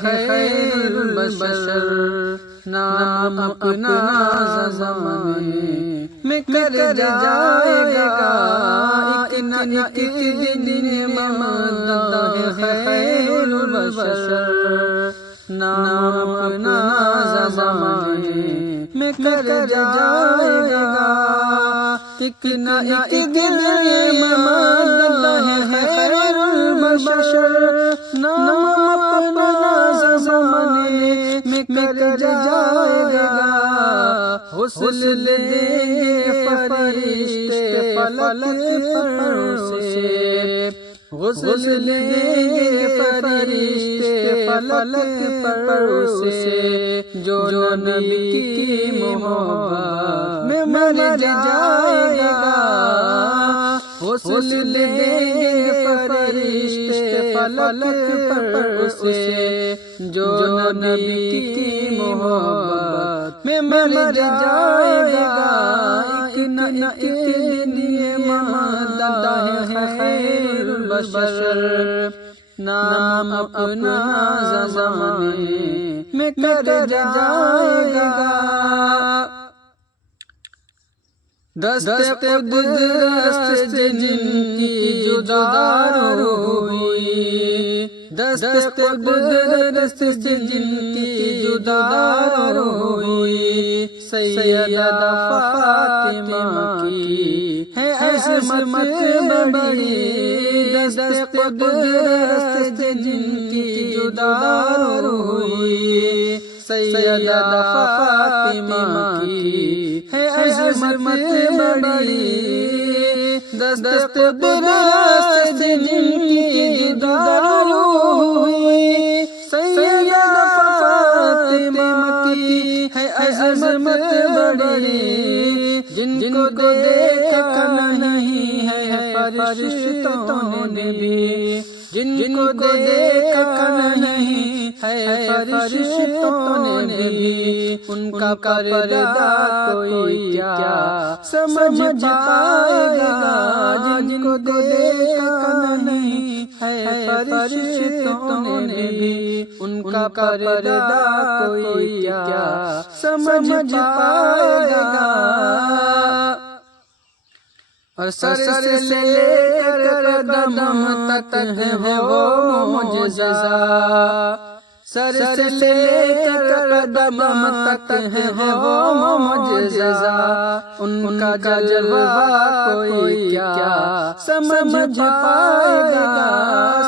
خیر البشر، نام اپنا زمانے میں کر جائے گا، ایک نہ ایک دن محمد ہے خیر البشر، نام اپنا زمانے میں کر جائے گا، ایک نہ ایک دن محمد ہے خیر البشر، نام اپنا زمانے میں کر جائے گا، غسل دیں گے فرشتے فلک پر سے، غسل دیں گے فرشتے فلک پر سے، جو نبی کی محبت میں مر جائے گا، غسل دیں گے فرشتے فلک پر سے، جو نبی کی محبت میں مر جائے گا، ایک نہ ایک دن محمد ہے خیر البشر، نام اپنا زمانے میں کر جائے گا، دست قدرت جن کی جدا ہوئی، دست قدرت جن کی جدا ہوئی، سیدہ فاطمہ کی ہے عظمت بڑی، دست قدرت جن کی جدا ہوئی، سیدہ فاطمہ کی ہے عظمت بڑی، دست قدرت جن کی جدا ہوئی، سیدہ فاطمہ کی ہے عظمت بڑی، جن کو دیکھا نہیں ہے فرشتوں نے بھی، جن کو دیکھا نہیں ہے فرشتوں نے بھی، ان کا پردہ کوئی کیا سمجھ پائے گا، جن کو دیکھا نہیں ہے فرشتوں نے بھی، ان کا پردہ کوئی کیا سمجھ پائے گا، اور سر سے لے کر قدم تک ہے وہ معجزہ، سر سے لے کر قدم تک ہے وہ معجزہ، ان کا جلوہ کوئی کیا سمجھ پائے گا۔